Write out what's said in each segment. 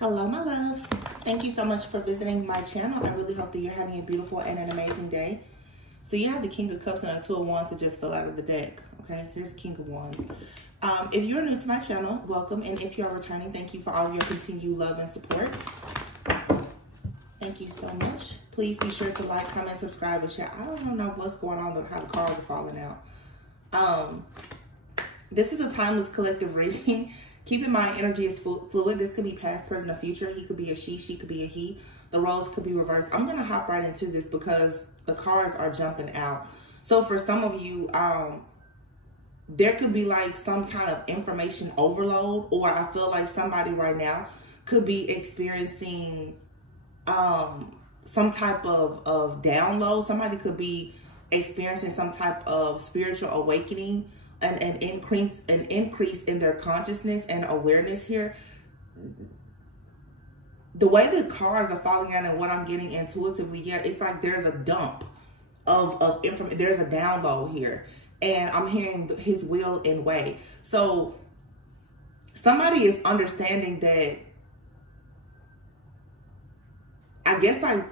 Hello, my loves. Thank you so much for visiting my channel. I really hope that you're having a beautiful and an amazing day. So you have the King of Cups and a Two of Wands that just fell out of the deck. Okay, here's the King of Wands. If you're new to my channel, welcome. And if you're returning, thank you for all of your continued love and support. Thank you so much. Please be sure to like, comment, subscribe, and share. I don't know what's going on, how the cards are falling out. This is a timeless collective reading. Keep in mind, energy is fluid. This could be past, present, or future. He could be a she could be a he. The roles could be reversed. I'm going to hop right into this because the cards are jumping out. So for some of you, there could be like some kind of information overload, or I feel like somebody right now could be experiencing some type of download. Somebody could be experiencing some type of spiritual awakening. An increase in their consciousness and awareness here. The way the cards are falling out and what I'm getting intuitively, yeah, it's like there's a dump of information. There's a download here, and I'm hearing his will and way. So somebody is understanding that, I guess, like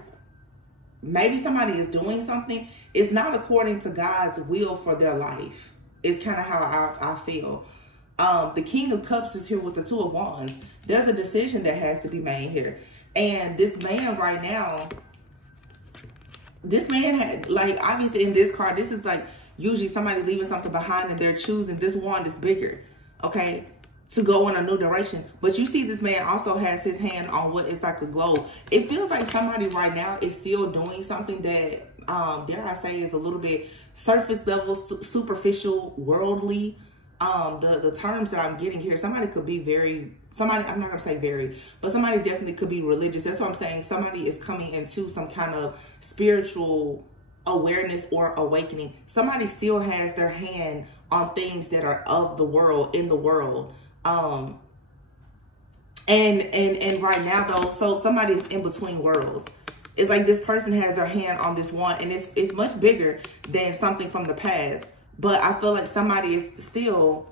maybe somebody is doing something. It's not according to God's will for their life. It's kind of how I feel. The King of Cups is here with the Two of Wands. There's a decision that has to be made here. And this man right now, this man had, like, obviously in this card, this is like usually somebody leaving something behind and they're choosing. This wand is bigger, okay, to go in a new direction. But you see this man also has his hand on what is like a globe. It feels like somebody right now is still doing something that, dare I say, is a little bit surface level, superficial, worldly. The terms that I'm getting here, somebody could be I'm not going to say very, but somebody definitely could be religious. That's what I'm saying. Somebody is coming into some kind of spiritual awareness or awakening. Somebody still has their hand on things that are of the world, in the world. And right now though, so somebody is in between worlds. It's like this person has their hand on this one, and it's much bigger than something from the past. But I feel like somebody's going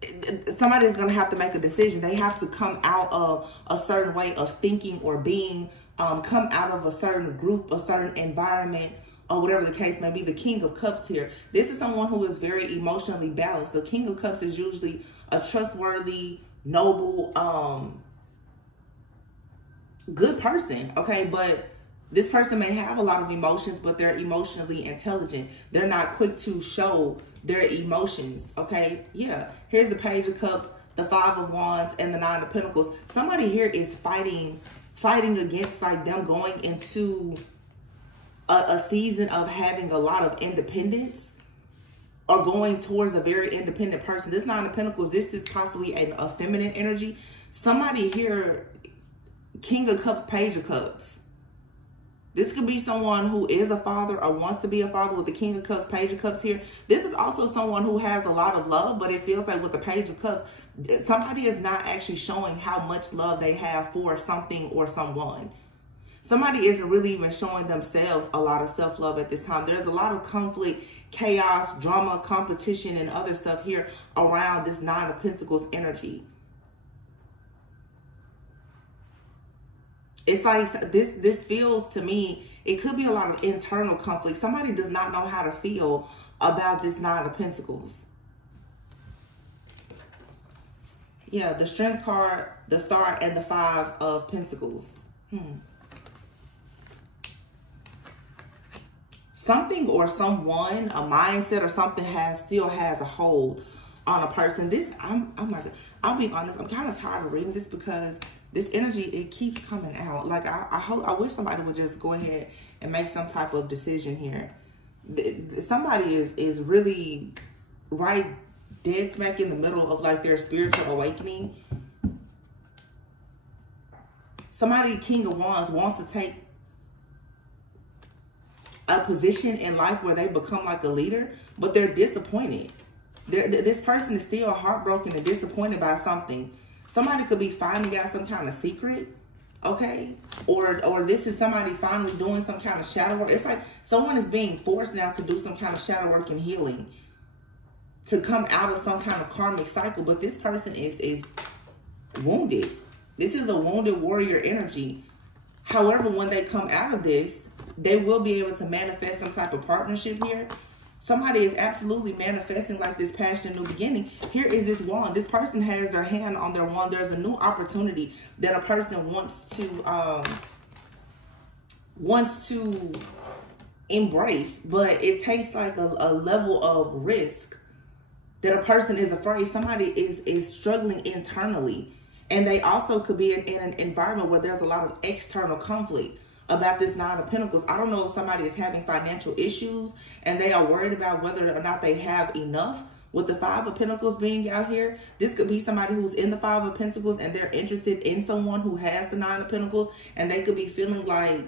to have to make a decision. They have to come out of a certain way of thinking or being, come out of a certain group, a certain environment, or whatever the case may be. The King of Cups here. This is someone who is very emotionally balanced. The King of Cups is usually a trustworthy, noble, good person, okay? But this person may have a lot of emotions, but they're emotionally intelligent. They're not quick to show their emotions, okay? Yeah. Here's the Page of Cups, the Five of Wands, and the Nine of Pentacles. Somebody here is fighting against like them going into a season of having a lot of independence or going towards a very independent person. This Nine of Pentacles, this is possibly a feminine energy. Somebody here, King of Cups, Page of Cups. This could be someone who is a father or wants to be a father with the King of Cups, Page of Cups here. This is also someone who has a lot of love, but it feels like with the Page of Cups, somebody is not actually showing how much love they have for something or someone. Somebody isn't really even showing themselves a lot of self-love at this time. There's a lot of conflict, chaos, drama, competition, and other stuff here around this Nine of Pentacles energy. It's like this feels to me, it could be a lot of internal conflict. Somebody does not know how to feel about this Nine of Pentacles. Yeah, the Strength card, the Star, and the Five of Pentacles. Something or someone, a mindset or something still has a hold on a person. I'll be honest, I'm kind of tired of reading this because this energy, it keeps coming out. Like, I wish somebody would just go ahead and make some type of decision here. Somebody is really right dead smack in the middle of like their spiritual awakening. Somebody, King of Wands, wants to take a position in life where they become like a leader, but they're disappointed. This person is still heartbroken and disappointed by something. Somebody could be finding out some kind of secret, okay? Or this is somebody finally doing some kind of shadow work. It's like someone is being forced now to do some kind of shadow work and healing to come out of some kind of karmic cycle. But this person is wounded. This is a wounded warrior energy. However, when they come out of this, they will be able to manifest some type of partnership here. Somebody is absolutely manifesting like this passion new beginning. Here is this wand. This person has their hand on their wand. There's a new opportunity that a person wants to embrace, but it takes like a level of risk that a person is afraid. Somebody is struggling internally, and they also could be in an environment where there's a lot of external conflict about this Nine of Pentacles. I don't know if somebody is having financial issues and they are worried about whether or not they have enough. With the Five of Pentacles being out here, this could be somebody who's in the Five of Pentacles and they're interested in someone who has the Nine of Pentacles, and they could be feeling like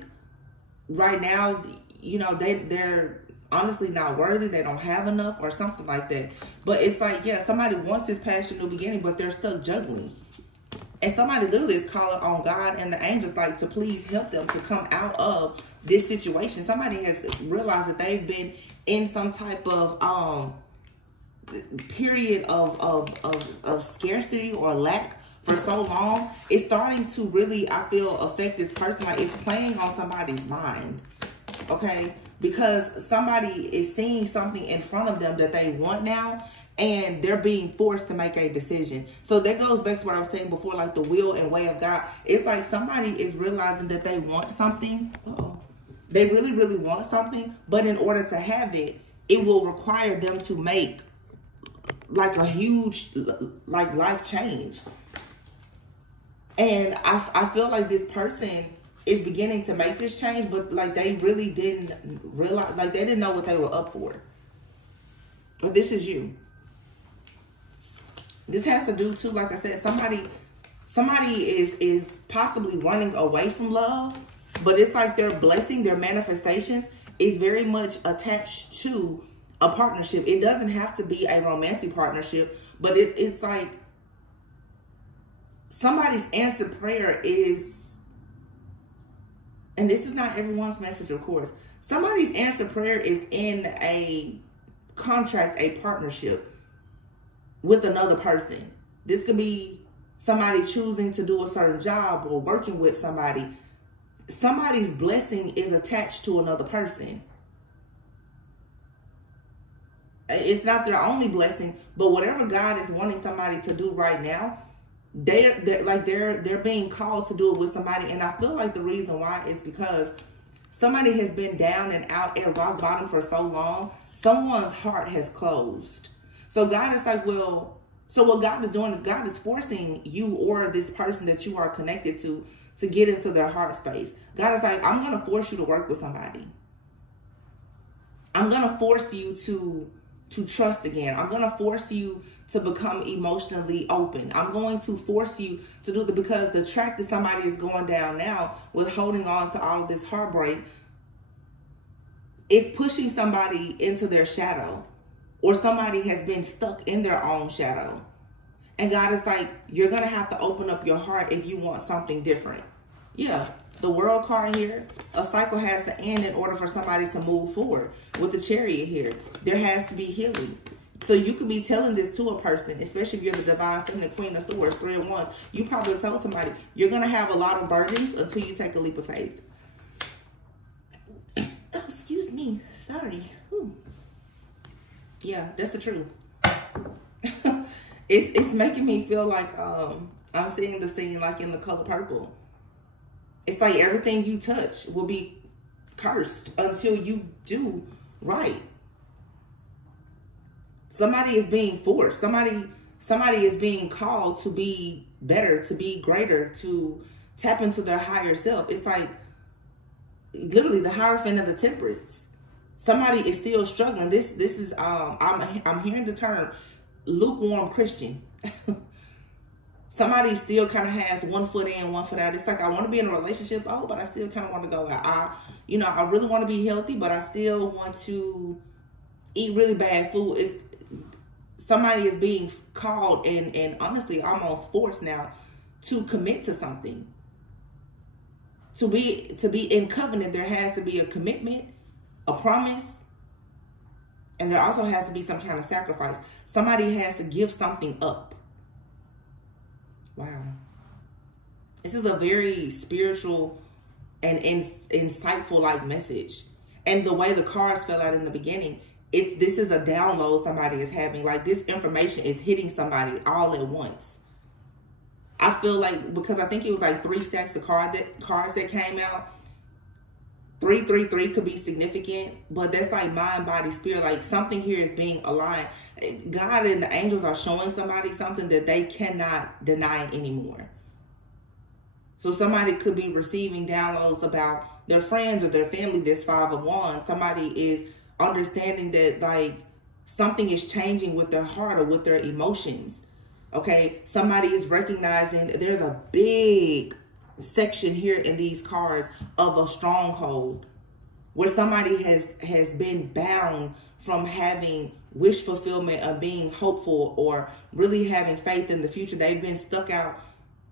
right now, you know, they're honestly not worthy, they don't have enough or something like that. But it's like, yeah, somebody wants this passion new beginning, but they're stuck juggling. And somebody literally is calling on God and the angels like to please help them to come out of this situation. Somebody has realized that they've been in some type of period of scarcity or lack for so long. It's starting to really, I feel, affect this person. Like it's playing on somebody's mind. Okay? Because somebody is seeing something in front of them that they want now, and they're being forced to make a decision. So that goes back to what I was saying before, like the will and way of God. It's like somebody is realizing that they want something. They really, really want something. But in order to have it, it will require them to make like a huge like life change. And I feel like this person is beginning to make this change, but like they really didn't realize, like they didn't know what they were up for. But this is you. This has to do too, like I said, somebody is possibly running away from love, but it's like their blessing, their manifestations is very much attached to a partnership. It doesn't have to be a romantic partnership, but it's like somebody's answered prayer is, and this is not everyone's message, of course. Somebody's answered prayer is in a contract, a partnership with another person. This could be somebody choosing to do a certain job or working with somebody. Somebody's blessing is attached to another person. It's not their only blessing, but whatever God is wanting somebody to do right now, they're being called to do it with somebody. And I feel like the reason why is because somebody has been down and out at rock bottom for so long. Someone's heart has closed. So God is like, well, so what God is doing is God is forcing you or this person that you are connected to get into their heart space. God is like, I'm going to force you to work with somebody. I'm going to force you to trust again. I'm going to force you to become emotionally open. I'm going to force you to do the, because the track that somebody is going down now with holding on to all this heartbreak is pushing somebody into their shadow. Or somebody has been stuck in their own shadow. And God is like, you're going to have to open up your heart if you want something different. Yeah, the World card here, a cycle has to end in order for somebody to move forward. With the Chariot here, there has to be healing. So you could be telling this to a person, especially if you're the Divine Feminine Queen of Swords, 3 of Wands. You probably tell somebody, you're going to have a lot of burdens until you take a leap of faith. Oh, excuse me. Sorry. Whew. Yeah, that's the truth. It's making me feel like I'm seeing the scene like in The Color Purple. It's like everything you touch will be cursed until you do right. Somebody is being forced. Somebody is being called to be better, to be greater, to tap into their higher self. It's like literally the Hierophant of the Temperance. Somebody is still struggling. This is I'm hearing the term lukewarm Christian. Somebody still kind of has one foot in, one foot out. It's like, I want to be in a relationship, but I still kind of want to go out. I really want to be healthy, but I still want to eat really bad food. Somebody is being called and honestly almost forced now to commit to something. To be in covenant, there has to be a commitment, a promise, and there also has to be some kind of sacrifice. Somebody has to give something up. Wow. This is a very spiritual and insightful like message. And the way the cards fell out in the beginning, this is a download somebody is having. Like, this information is hitting somebody all at once. I feel like, because I think it was like 3 stacks of cards that came out. 333 could be significant, but that's like mind, body, spirit. Like, something here is being aligned. God and the angels are showing somebody something that they cannot deny anymore. So somebody could be receiving downloads about their friends or their family, this 5 of Wands. Somebody is understanding that, like, something is changing with their heart or with their emotions. Okay, somebody is recognizing there's a big section here in these cards of a stronghold where somebody has been bound from having wish fulfillment, of being hopeful or really having faith in the future. They've been stuck out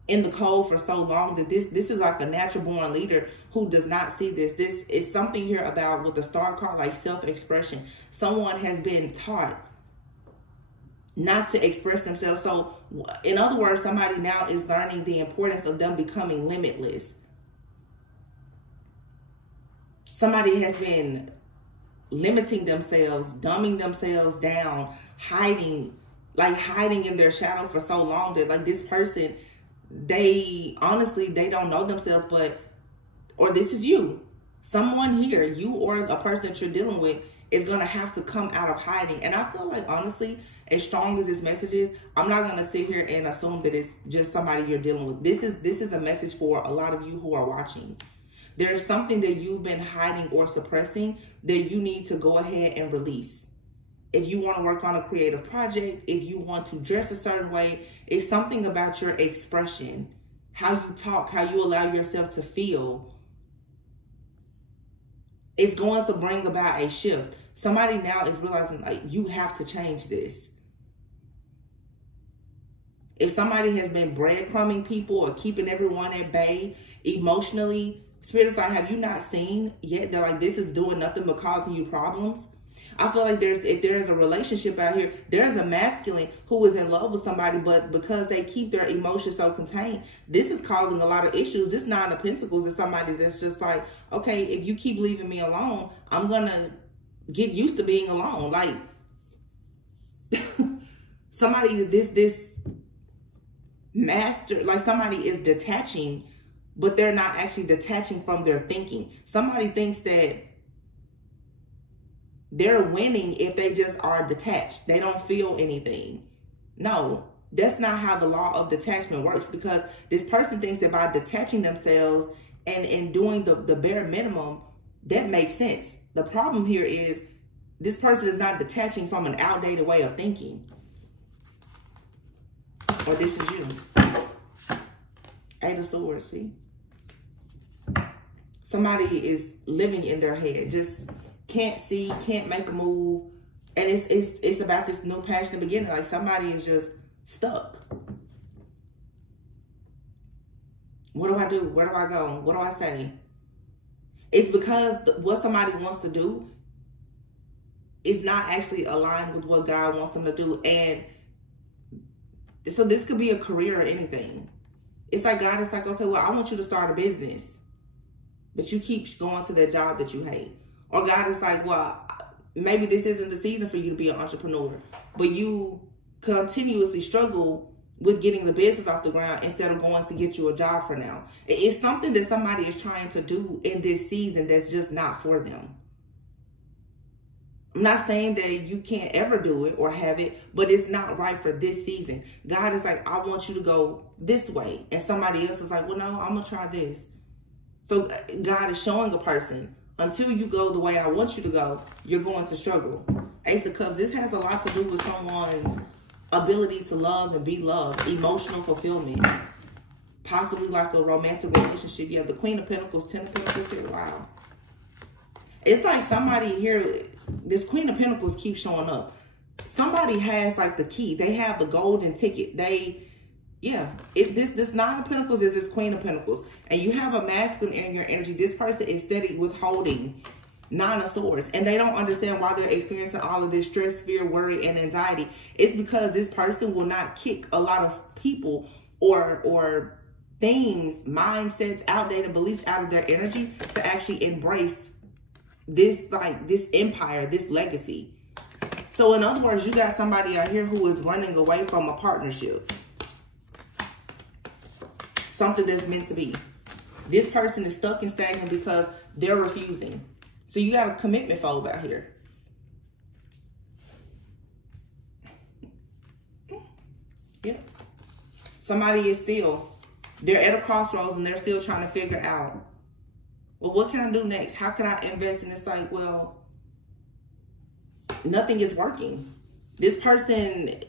in the cold for so long that this is like a natural born leader who does not see this. This is something here about, with the star card, like self-expression. Someone has been taught not to express themselves. So in other words, somebody now is learning the importance of them becoming limitless. Somebody has been limiting themselves, dumbing themselves down, hiding in their shadow for so long that, like, this person, they don't know themselves, or this is you. Someone here, you or a person that you're dealing with, is going to have to come out of hiding. And I feel like, honestly, as strong as this message is, I'm not going to sit here and assume that it's just somebody you're dealing with. This is a message for a lot of you who are watching. There's something that you've been hiding or suppressing that you need to go ahead and release. If you want to work on a creative project, if you want to dress a certain way, it's something about your expression, how you talk, how you allow yourself to feel. It's going to bring about a shift. Somebody now is realizing, like, you have to change this. If somebody has been breadcrumbing people or keeping everyone at bay emotionally, Spirit is like, have you not seen yet that, like, this is doing nothing but causing you problems? I feel like if there is a relationship out here, there's a masculine who is in love with somebody, but because they keep their emotions so contained, this is causing a lot of issues. This 9 of Pentacles is somebody that's just like, okay, if you keep leaving me alone, I'm going to get used to being alone. Like, somebody, this master, like, somebody is detaching, but they're not actually detaching from their thinking. Somebody thinks that they're winning if they just are detached. They don't feel anything. No, that's not how the law of detachment works, because this person thinks that by detaching themselves and doing the bare minimum, that makes sense. The problem here is this person is not detaching from an outdated way of thinking. Or this is you. 8 of Swords, see? Somebody is living in their head, just can't see, can't make a move. And it's about this new passionate beginning. Like, somebody is just stuck. What do I do? Where do I go? What do I say? It's because what somebody wants to do is not actually aligned with what God wants them to do. And so this could be a career or anything. It's like God is like, okay, well, I want you to start a business, but you keep going to that job that you hate. Or God is like, well, maybe this isn't the season for you to be an entrepreneur, but you continuously struggle with getting the business off the ground instead of going to get you a job for now. It's something that somebody is trying to do in this season that's just not for them. I'm not saying that you can't ever do it or have it, but it's not right for this season. God is like, I want you to go this way. And somebody else is like, well, no, I'm going to try this. So God is showing a person, until you go the way I want you to go, you're going to struggle. Ace of Cups, this has a lot to do with someone's ability to love and be loved, emotional fulfillment, possibly like a romantic relationship. You have the Queen of Pentacles, 10 of Pentacles here. Wow. It's like somebody here, this Queen of Pentacles keeps showing up. Somebody has like the key. They have the golden ticket. This 9 of Pentacles is this Queen of Pentacles. And you have a masculine in your energy. This person is steady withholding 9 of Swords. And they don't understand why they're experiencing all of this stress, fear, worry, and anxiety. It's because this person will not kick a lot of people or things, mindsets, outdated beliefs out of their energy to actually embrace this, like, this empire, this legacy. So in other words, you got somebody out here who is running away from a partnership. Something that's meant to be. This person is stuck and stagnant because they're refusing. So you got a commitment phobe out here. Yeah. Somebody is still, they're at a crossroads and they're still trying to figure out, well, what can I do next? How can I invest in this? Like, well, nothing is working. This person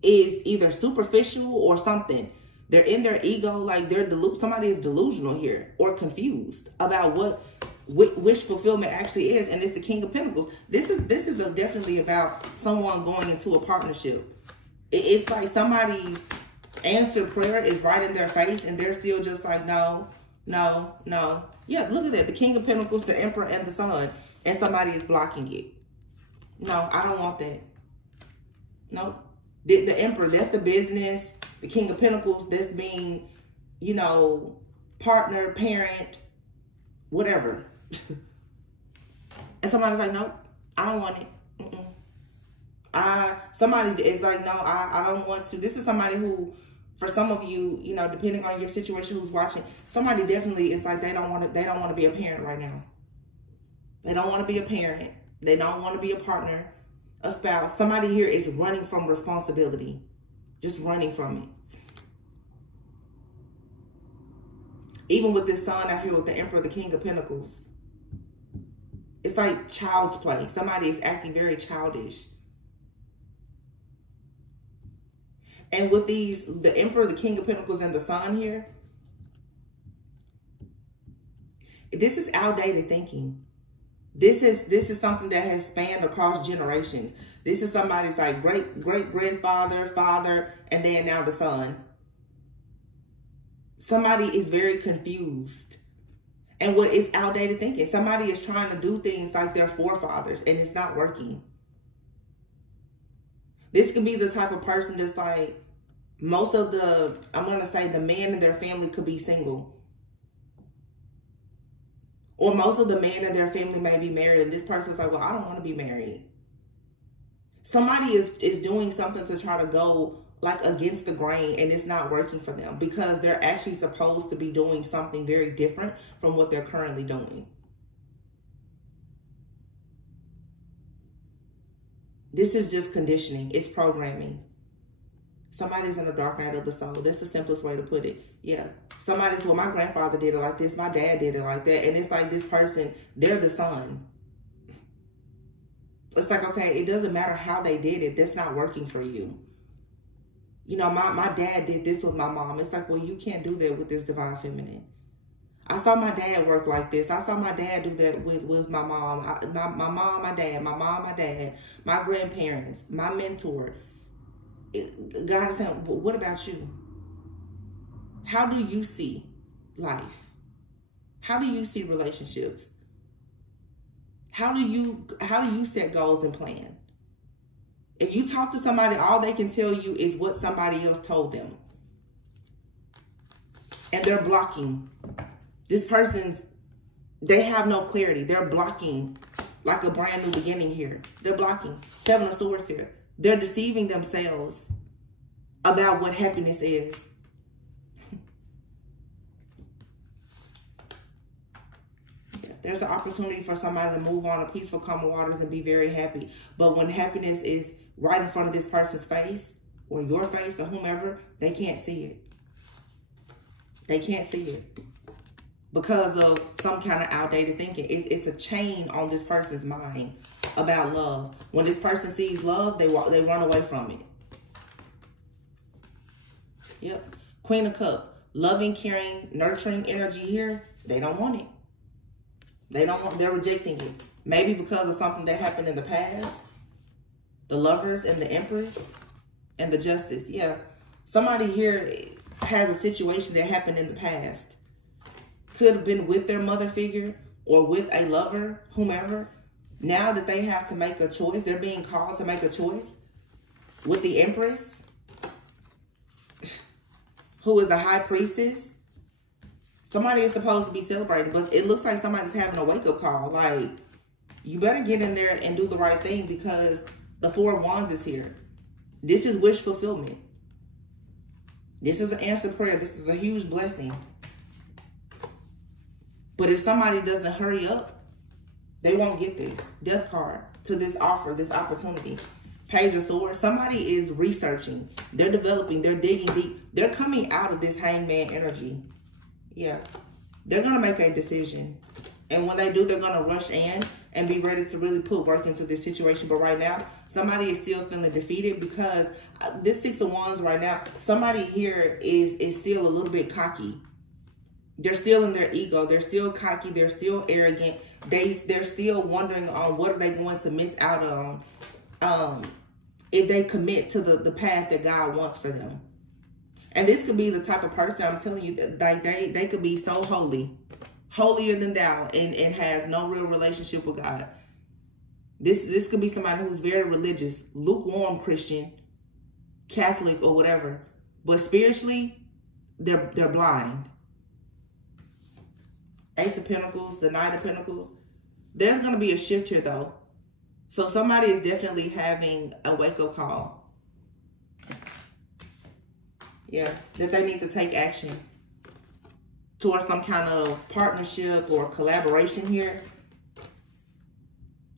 is either superficial or something. They're in their ego, like somebody is delusional here or confused about what wish fulfillment actually is, and it's the King of Pentacles. This is definitely about someone going into a partnership. It's like somebody's answered prayer is right in their face, and they're still just like, no, no, no. Yeah, look at that. The King of Pentacles, the Emperor, and the Sun, and somebody is blocking it. No, I don't want that. Nope. The Emperor, that's the business. The King of Pentacles, that's being, you know, partner, parent, whatever. And somebody's like, nope, I don't want it. Somebody is like, no, I don't want to. This is somebody who, for some of you, you know, depending on your situation, who's watching, somebody definitely is like, they don't want to be a parent right now. They don't want to be a parent. They don't want to be a partner, a spouse. Somebody here is running from responsibility. Just running from it. Even with this Sun out here with the Emperor, the King of Pentacles. It's like child's play. Somebody is acting very childish. And with the Emperor, the King of Pentacles, and the Sun here, this is outdated thinking. This is something that has spanned across generations. This is somebody's like great-grandfather, father, and then now the Son. Somebody is very confused. And what is outdated thinking? Somebody is trying to do things like their forefathers, and it's not working. This could be the type of person that's like, most of the, I'm going to say the man in their family could be single. Or most of the men in their family may be married, and this person's like, well, I don't want to be married. Somebody is doing something to try to go like against the grain, and it's not working for them because they're actually supposed to be doing something very different from what they're currently doing. This is just conditioning. It's programming. Somebody's in a dark night of the soul. That's the simplest way to put it. Yeah. Somebody's, well, my grandfather did it like this. My dad did it like that. And it's like this person, they're the Sun. It's like, okay, it doesn't matter how they did it. That's not working for you. You know, my dad did this with my mom. It's like, well, you can't do that with this divine feminine. I saw my dad work like this. I saw my dad do that with my mom. My mom, my dad, my mom, my dad, my grandparents, my mentor. God is saying, well, what about you? How do you see life? How do you see relationships? How do you set goals and plan? If you talk to somebody, all they can tell you is what somebody else told them. And they're blocking. This person's, they have no clarity. They're blocking like a brand new beginning here. They're blocking. 7 of Swords here. They're deceiving themselves about what happiness is. There's an opportunity for somebody to move on to peaceful, calm waters and be very happy. But when happiness is right in front of this person's face or your face or whomever, they can't see it. They can't see it because of some kind of outdated thinking. It's a chain on this person's mind about love. When this person sees love, they run away from it. Yep. Queen of Cups. Loving, caring, nurturing energy here. They don't want it. They don't want, they're rejecting it. Maybe because of something that happened in the past. The Lovers and the Empress and the Justice. Yeah. Somebody here has a situation that happened in the past. Could have been with their mother figure or with a lover, whomever. Now that they have to make a choice, they're being called to make a choice with the Empress. who is a high priestess. Somebody is supposed to be celebrating, but it looks like somebody's having a wake-up call. Like, you better get in there and do the right thing, because the Four of Wands is here. This is wish fulfillment. This is an answered prayer. This is a huge blessing. But if somebody doesn't hurry up, they won't get this death card to this offer, this opportunity. Page of Swords. Somebody is researching. They're developing. They're digging deep. They're coming out of this hangman energy. Yeah. They're going to make a decision. And when they do, they're going to rush in and be ready to really put work into this situation. But right now, somebody is still feeling defeated, because this Six of Wands right now, somebody here is still a little bit cocky. They're still in their ego. They're still cocky. They're still arrogant. They're still wondering on what are they going to miss out on if they commit to the path that God wants for them. And this could be the type of person, I'm telling you, that like they could be so holy, holier than thou, and has no real relationship with God. This could be somebody who's very religious, lukewarm Christian, Catholic, or whatever. But spiritually, they're blind. Ace of Pentacles, the Knight of Pentacles. There's going to be a shift here, though. So somebody is definitely having a wake-up call. Yeah, that they need to take action towards some kind of partnership or collaboration here.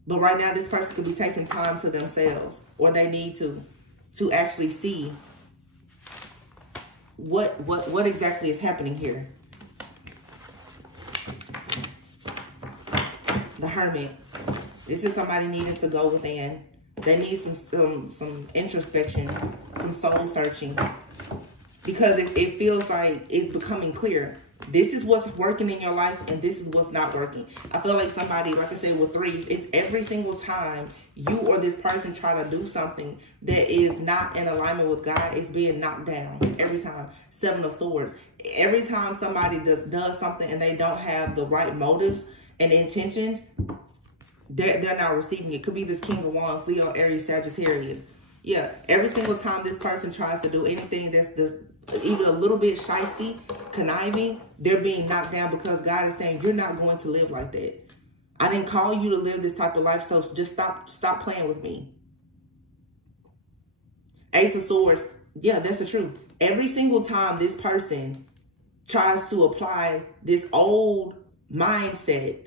But right now, this person could be taking time to themselves, or they need to actually see what exactly is happening here. The Hermit. This is somebody needing to go within. They need some introspection, some soul searching, because it feels like it's becoming clear. This is what's working in your life, and this is what's not working. I feel like somebody, like I said, with threes, it's every single time you or this person try to do something that is not in alignment with God, it's being knocked down. Every time. Seven of Swords. Every time somebody does something and they don't have the right motives and intentions, they're not receiving it. Could be this King of Wands, Leo, Aries, Sagittarius. Yeah, every single time this person tries to do anything that's even a little bit shysty, conniving, they're being knocked down, because God is saying, you're not going to live like that. I didn't call you to live this type of life, so just stop playing with me. Ace of Swords. Yeah, that's the truth. Every single time this person tries to apply this old mindset,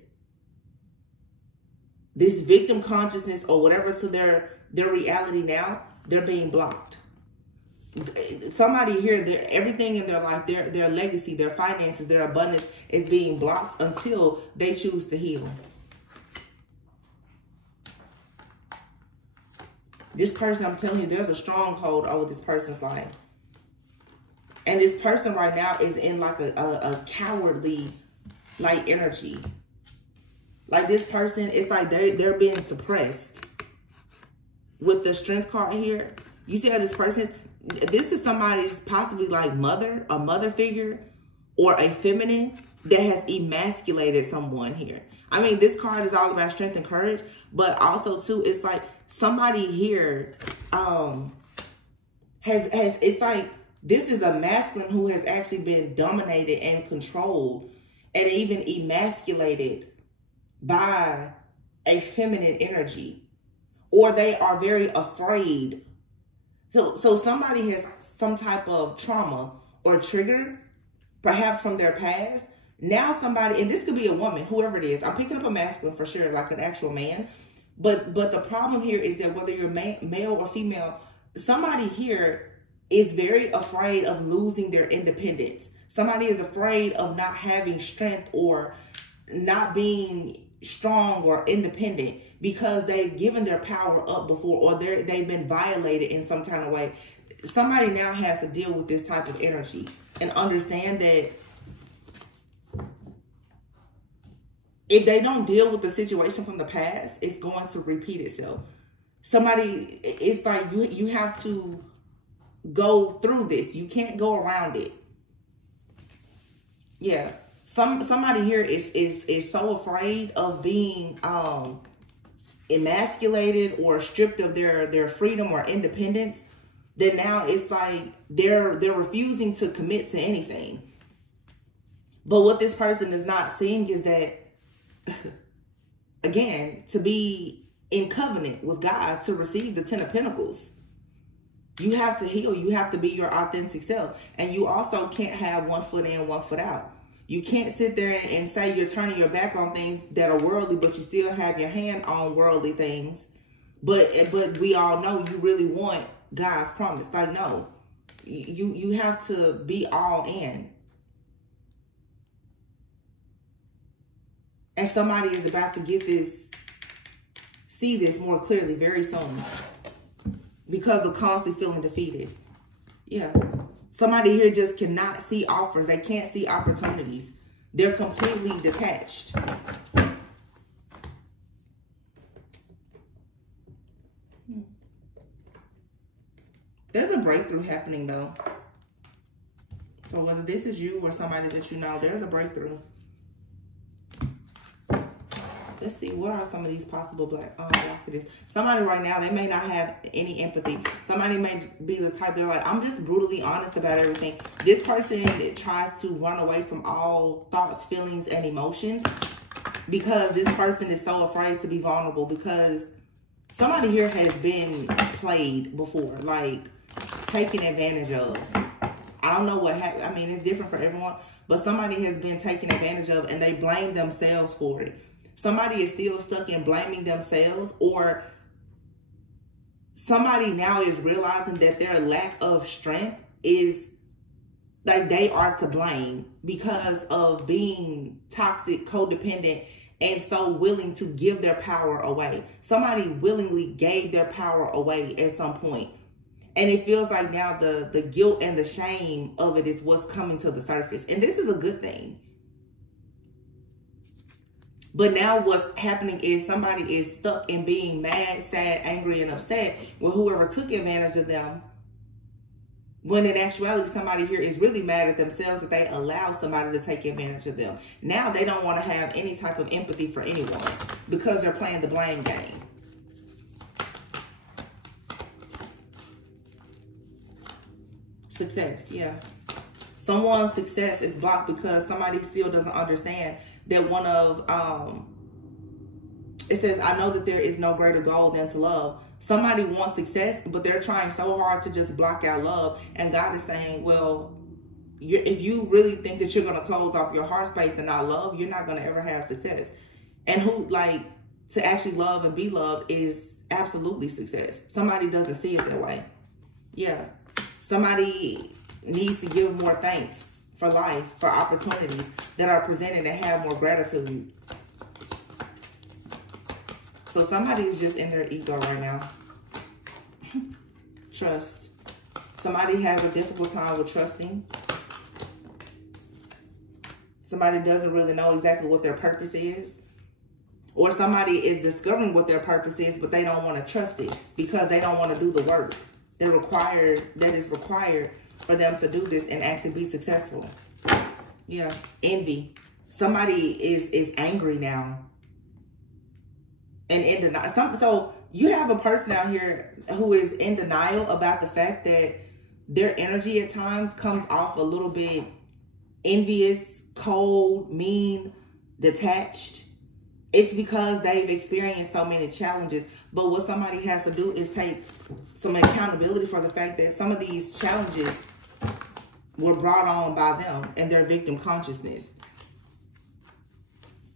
this victim consciousness or whatever to their reality now, they're being blocked. Somebody here, everything in their life, their legacy, their finances, their abundance is being blocked until they choose to heal. This person, I'm telling you, there's a stronghold over this person's life. And this person right now is in like a cowardly like energy. Like this person, it's like they're being suppressed. With the Strength card here, you see how this person, this is somebody's possibly like mother, a mother figure, or a feminine that has emasculated someone here. I mean, this card is all about strength and courage, but also too, it's like somebody here it's like this is a masculine who has actually been dominated and controlled and even emasculated by a feminine energy, or they are very afraid. So somebody has some type of trauma or trigger, perhaps from their past. Now somebody, and this could be a woman, whoever it is. I'm picking up a masculine for sure, like an actual man. But the problem here is that whether you're male or female, somebody here is very afraid of losing their independence. Somebody is afraid of not having strength or not being strong or independent because they've given their power up before, or they've been violated in some kind of way. Somebody now has to deal with this type of energy and understand that if they don't deal with the situation from the past, it's going to repeat itself. Somebody, it's like you have to go through this. You can't go around it. Yeah. Somebody here is so afraid of being emasculated or stripped of their freedom or independence then now it's like they're refusing to commit to anything. But what this person is not seeing is that, again, to be in covenant with God, to receive the 10 of Pentacles, you have to heal. You have to be your authentic self. And you also can't have one foot in, one foot out. You can't sit there and say you're turning your back on things that are worldly, but you still have your hand on worldly things. But we all know you really want God's promise. Like, no, you have to be all in. And somebody is about to get this, see this more clearly very soon, because of constantly feeling defeated. Yeah. Somebody here just cannot see offers. They can't see opportunities. They're completely detached. There's a breakthrough happening, though. So whether this is you or somebody that you know, there's a breakthrough. Let's see, what are some of these possible blockages? Somebody right now, they may not have any empathy. Somebody may be the type, they're like, I'm just brutally honest about everything. This person tries to run away from all thoughts, feelings, and emotions, because this person is so afraid to be vulnerable, because somebody here has been played before, like taken advantage of. I don't know what happened. I mean, it's different for everyone, but somebody has been taken advantage of and they blame themselves for it. Somebody is still stuck in blaming themselves, or somebody now is realizing that their lack of strength is like they are to blame because of being toxic, codependent, and so willing to give their power away. Somebody willingly gave their power away at some point. And it feels like now the guilt and the shame of it is what's coming to the surface. And this is a good thing. But now what's happening is somebody is stuck in being mad, sad, angry, and upset with whoever took advantage of them. When in actuality, somebody here is really mad at themselves that they allow somebody to take advantage of them. Now they don't want to have any type of empathy for anyone because they're playing the blame game. Success, yeah. Someone's success is blocked because somebody still doesn't understand that one of, it says, I know that there is no greater goal than to love. Somebody wants success, but they're trying so hard to just block out love. And God is saying, well, if you really think that you're going to close off your heart space and not love, you're not going to ever have success. And to actually love and be loved is absolutely success. Somebody doesn't see it that way. Yeah. Somebody needs to give more thanks for life, for opportunities that are presented, and have more gratitude. So somebody is just in their ego right now. Trust. Somebody has a difficult time with trusting. Somebody doesn't really know exactly what their purpose is. Or somebody is discovering what their purpose is, but they don't want to trust it because they don't want to do the work that is required for them to do this and actually be successful. Yeah. Envy. Somebody is angry now. And in denial. So you have a person out here who is in denial about the fact that their energy at times comes off a little bit envious, cold, mean, detached. It's because they've experienced so many challenges. But what somebody has to do is take some accountability for the fact that some of these challenges were brought on by them and their victim consciousness.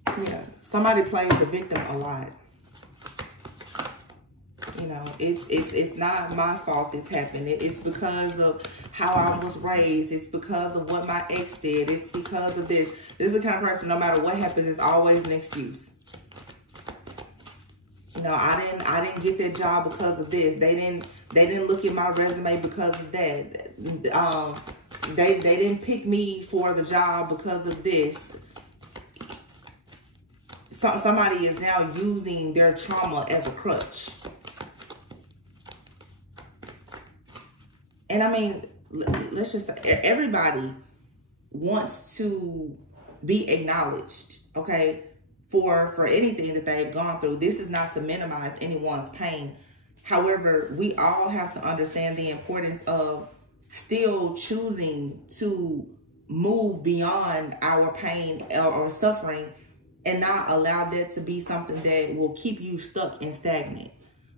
Yeah. Somebody plays the victim a lot. You know, it's not my fault this happened. It's because of how I was raised. It's because of what my ex did. It's because of this. This is the kind of person, no matter what happens, it's always an excuse. You know, I didn't get that job because of this. They didn't look at my resume because of that. They didn't pick me for the job because of this. Somebody is now using their trauma as a crutch. And I mean, let's just say everybody wants to be acknowledged, okay, for anything that they've gone through. This is not to minimize anyone's pain. However, we all have to understand the importance of still choosing to move beyond our pain or suffering, and not allow that to be something that will keep you stuck and stagnant.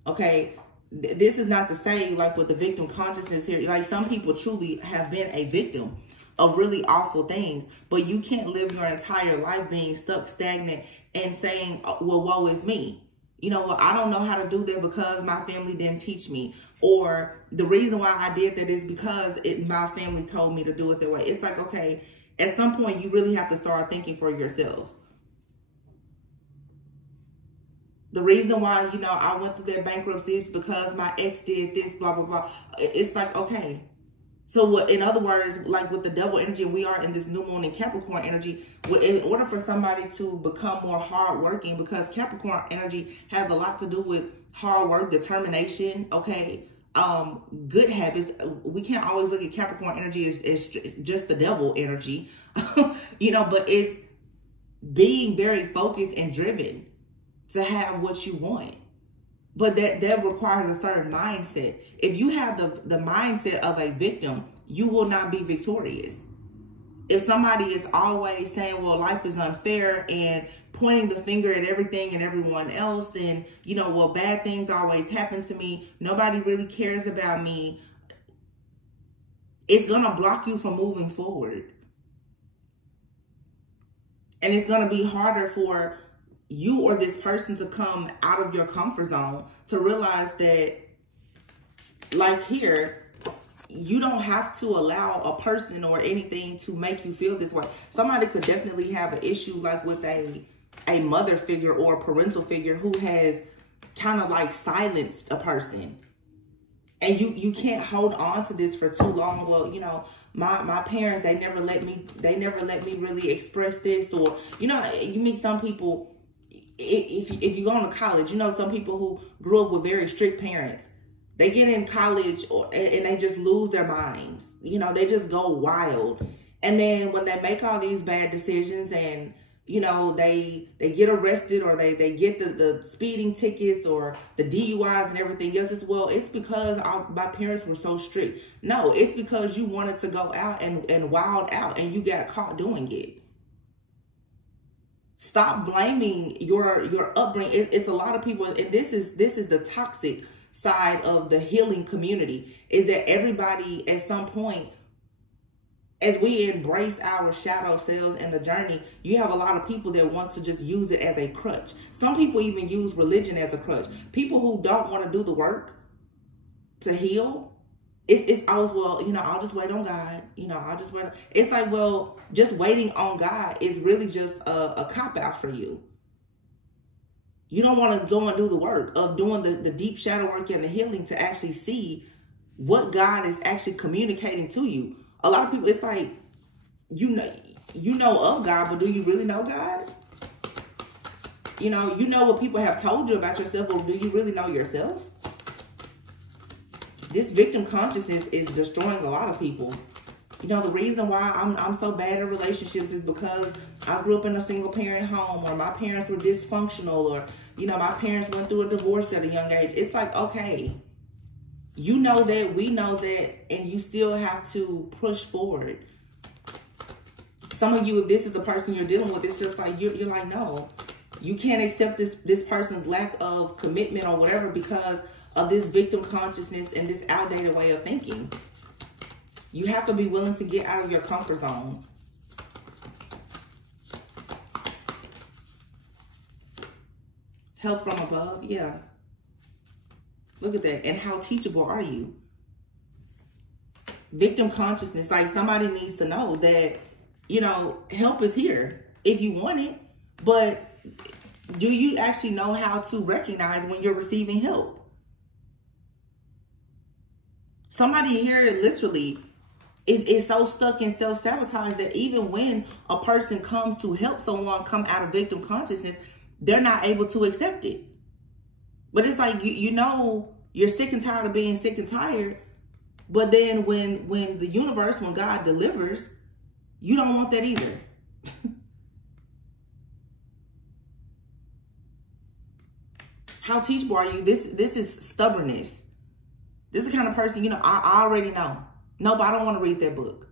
Okay, this is not to say, like with the victim consciousness here, like some people truly have been a victim of really awful things, but you can't live your entire life being stuck, stagnant, and saying, well, woe is me. You know what, I don't know how to do that because my family didn't teach me. Or the reason why I did that is because my family told me to do it that way. It's like, okay, at some point you really have to start thinking for yourself. The reason why, you know, I went through that bankruptcy is because my ex did this, blah, blah, blah. It's like, okay. So what, in other words, like with the devil energy, we are in this new moon in Capricorn energy. In order for somebody to become more hardworking, because Capricorn energy has a lot to do with hard work, determination, okay, good habits. We can't always look at Capricorn energy as just the devil energy, you know, but it's being very focused and driven to have what you want. But that requires a certain mindset. If you have the mindset of a victim, you will not be victorious. If somebody is always saying, well, life is unfair, and pointing the finger at everything and everyone else, and, you know, well, bad things always happen to me, nobody really cares about me, it's going to block you from moving forward. And it's going to be harder for you or this person to come out of your comfort zone to realize that, like here, you don't have to allow a person or anything to make you feel this way. Somebody could definitely have an issue like with a mother figure or a parental figure who has kind of like silenced a person. And you can't hold on to this for too long. Well, you know, my parents, they never let me really express this. Or, you know, you meet some people, if you go to college, you know, some people who grew up with very strict parents, they get in college and they just lose their minds. You know, they just go wild. And then when they make all these bad decisions and, you know, they get arrested, or they get the speeding tickets or the DUIs and everything else, it's because my parents were so strict. No, it's because you wanted to go out and wild out and you got caught doing it. Stop blaming your upbringing. It's a lot of people, and this is the toxic side of the healing community, is that everybody at some point, as we embrace our shadow selves and the journey, you have a lot of people that want to just use it as a crutch. Some people even use religion as a crutch. People who don't want to do the work to heal, it's always, well, you know, I'll just wait on God. You know, I'll just wait. It's like, well, just waiting on God is really just a cop-out for you. You don't want to go and do the work of doing the deep shadow work and the healing to actually see what God is actually communicating to you. A lot of people, it's like, you know of God, but do you really know God? You know what people have told you about yourself, but do you really know yourself? This victim consciousness is destroying a lot of people. You know, the reason why I'm so bad in relationships is because I grew up in a single parent home, or my parents were dysfunctional, or, you know, my parents went through a divorce at a young age. It's like, okay, you know that, we know that, and you still have to push forward. Some of you, if this is the person you're dealing with, it's just like, you're like, no, you can't accept this person's lack of commitment or whatever because of this victim consciousness and this outdated way of thinking. You have to be willing to get out of your comfort zone. Help from above, yeah. Look at that. And how teachable are you? Victim consciousness, like somebody needs to know that, you know, help is here if you want it. But do you actually know how to recognize when you're receiving help? Somebody here literally is so stuck in self-sabotage that even when a person comes to help someone come out of victim consciousness, they're not able to accept it. But it's like, you know, you're sick and tired of being sick and tired. But then when the universe, when God delivers, you don't want that either. How teachable are you? This is stubbornness. This is the kind of person, you know, I already know. No, but I don't want to read that book.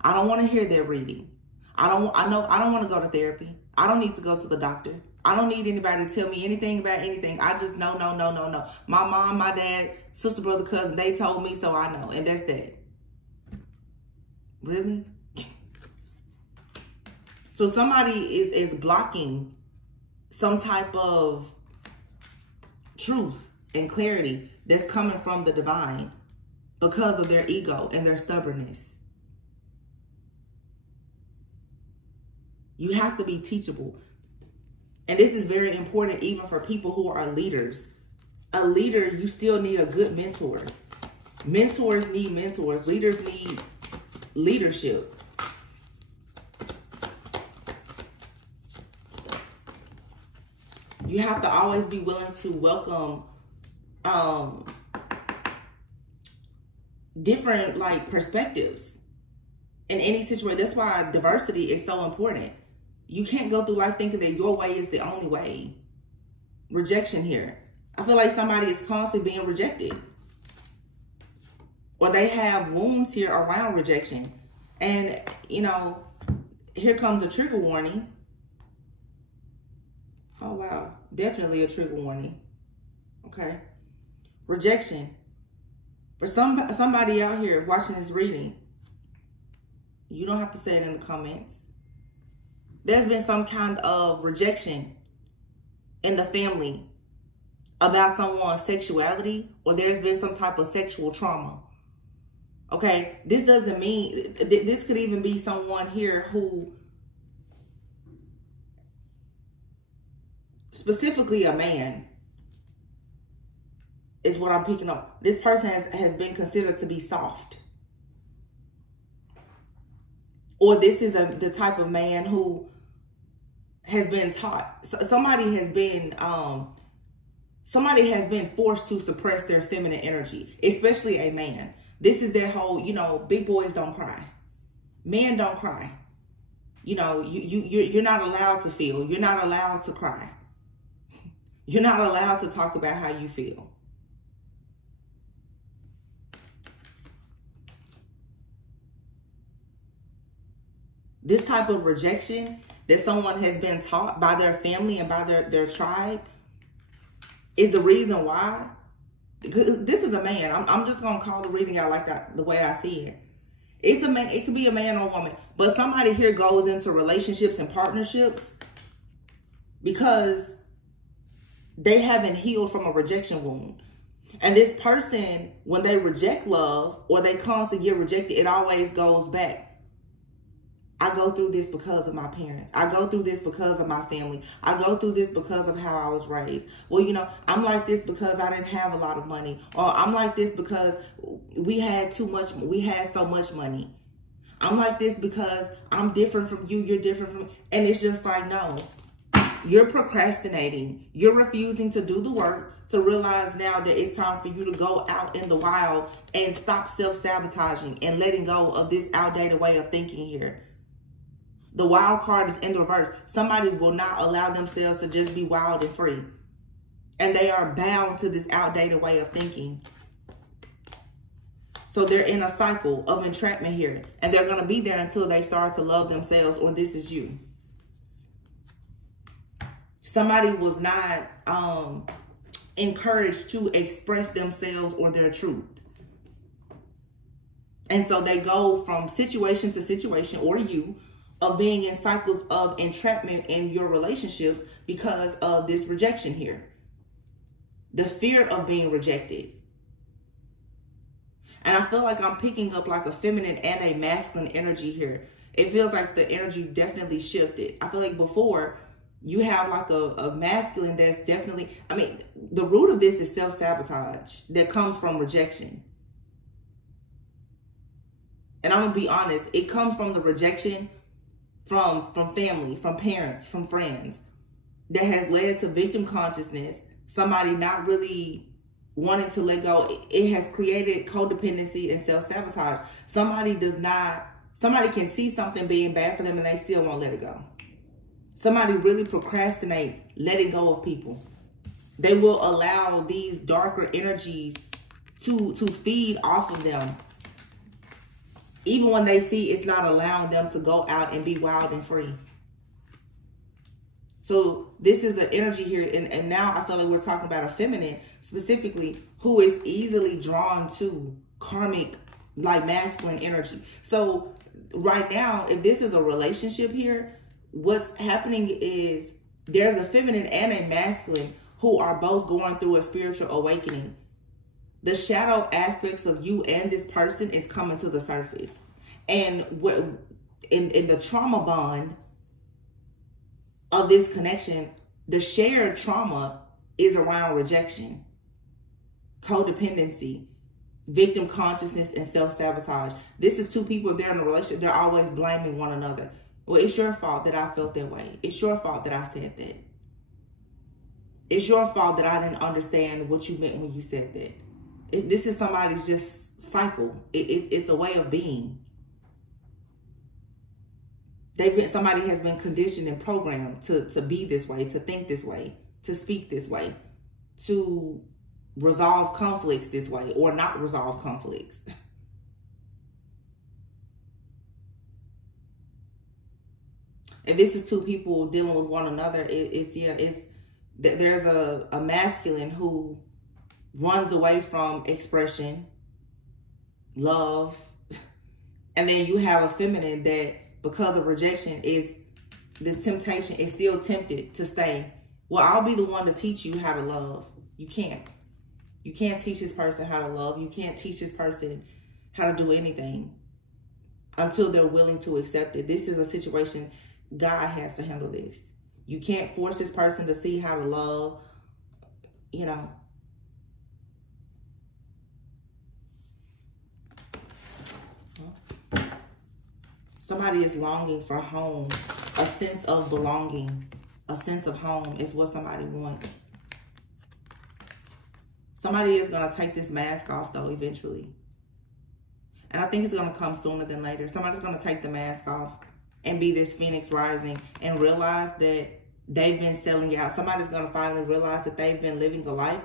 I don't want to hear that reading. I don't want to go to therapy. I don't need to go to the doctor. I don't need anybody to tell me anything about anything. I just know, no. My mom, my dad, sister, brother, cousin, they told me, so I know. And that's that. Really? So somebody is blocking some type of truth and clarity that's coming from the divine because of their ego and their stubbornness. You have to be teachable. And this is very important even for people who are leaders. A leader, you still need a good mentor. Mentors need mentors. Leaders need leadership. You have to always be willing to welcome different perspectives in any situation. That's why diversity is so important. You can't go through life thinking that your way is the only way. Rejection here. I feel like somebody is constantly being rejected. Or they have wounds here around rejection. And, you know, here comes a trigger warning. Oh, wow. Definitely a trigger warning. Okay. Rejection. For somebody out here watching this reading, you don't have to say it in the comments. There's been some kind of rejection in the family about someone's sexuality, or there's been some type of sexual trauma. Okay, this doesn't mean, this could even be someone here who, specifically a man, is what I'm picking up. This person has been considered to be soft. Or this is the type of man who has been taught. Somebody has been forced to suppress their feminine energy, especially a man. This is their whole, you know, big boys don't cry. Men don't cry. You know, you're not allowed to feel. You're not allowed to cry. You're not allowed to talk about how you feel. This type of rejection that someone has been taught by their family and by their tribe is the reason why. This is a man. I'm just going to call the reading out like that, the way I see it. It's a man. It could be a man or a woman. But somebody here goes into relationships and partnerships because they haven't healed from a rejection wound. And this person, when they reject love or they constantly get rejected, it always goes back. I go through this because of my parents. I go through this because of my family. I go through this because of how I was raised. Well, you know, I'm like this because I didn't have a lot of money. Or I'm like this because we had so much money. I'm like this because I'm different from you. You're different from me. And it's just like, no. You're procrastinating. You're refusing to do the work to realize now that it's time for you to go out in the wild and stop self-sabotaging and letting go of this outdated way of thinking here. The wild card is in the reverse. Somebody will not allow themselves to just be wild and free. And they are bound to this outdated way of thinking. So they're in a cycle of entrapment here. And they're going to be there until they start to love themselves, or this is you. Somebody was not encouraged to express themselves or their truth. And so they go from situation to situation, or you, of being in cycles of entrapment in your relationships because of this rejection here. The fear of being rejected. And I feel like I'm picking up like a feminine and a masculine energy here. It feels like the energy definitely shifted. I feel like before you have like a masculine that's definitely, I mean, the root of this is self-sabotage that comes from rejection. And I'm going to be honest, it comes from the rejection from family, from parents, from friends, that has led to victim consciousness, somebody not really wanting to let go. It has created codependency and self-sabotage. Somebody can see something being bad for them and they still won't let it go. Somebody really procrastinates letting go of people. They will allow these darker energies to feed off of them. Even when they see it's not allowing them to go out and be wild and free. So this is the energy here. And now I feel like we're talking about a feminine specifically who is easily drawn to karmic, like masculine energy. So right now, if this is a relationship here, what's happening is there's a feminine and a masculine who are both going through a spiritual awakening. The shadow aspects of you and this person is coming to the surface. And in the trauma bond of this connection, the shared trauma is around rejection, codependency, victim consciousness, and self-sabotage. This is two people, if they're in a relationship, they're always blaming one another. Well, it's your fault that I felt that way. It's your fault that I said that. It's your fault that I didn't understand what you meant when you said that. This is somebody's just cycle. It's a way of being. Somebody has been conditioned and programmed to be this way, to think this way, to speak this way, to resolve conflicts this way, or not resolve conflicts. If this is two people dealing with one another, there's a masculine who runs away from expression, love, and then you have a feminine that, because of rejection, this temptation is still tempted to stay. Well, I'll be the one to teach you how to love. You can't. You can't teach this person how to love. You can't teach this person how to do anything until they're willing to accept it. This is a situation God has to handle this. You can't force this person to see how to love, you know. Somebody is longing for home, a sense of belonging, a sense of home is what somebody wants. Somebody is going to take this mask off, though, eventually. And I think it's going to come sooner than later. Somebody's going to take the mask off and be this phoenix rising and realize that they've been selling out. Somebody's going to finally realize that they've been living a life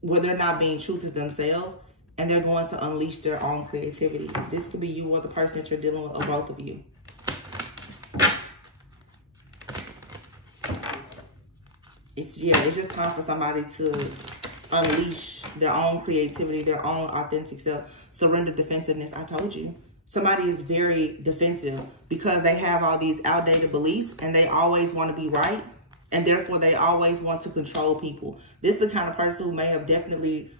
where they're not being true to themselves, and they're going to unleash their own creativity. This could be you or the person that you're dealing with, or both of you. It's just time for somebody to unleash their own creativity, their own authentic self. Surrender defensiveness. I told you. Somebody is very defensive because they have all these outdated beliefs and they always want to be right. And therefore, they always want to control people. This is the kind of person who may have definitely